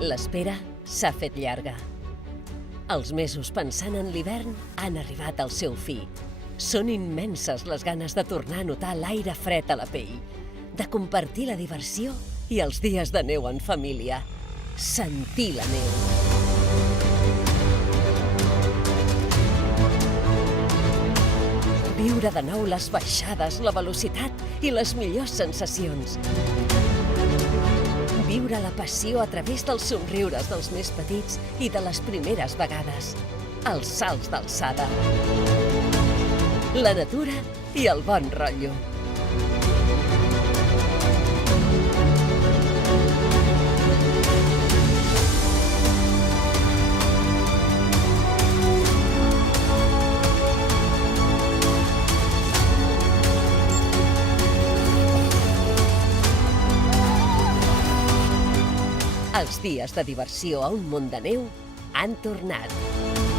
L'espera s'ha fet llarga. Els mesos pensant en l'hivern han arribat al seu fi. Són immenses les ganes de tornar a notar l'aire fred a la pell, de compartir la diversió i els dies de neu en família. Sentir la neu. Viure de nou les baixades, la velocitat i les millors sensacions. Viure la passió a través dels somriures dels més petits i de les primeres vegades. Els salts d'alçada. La natura i el bon rotllo. Els dies de diversió a un món de neu han tornat.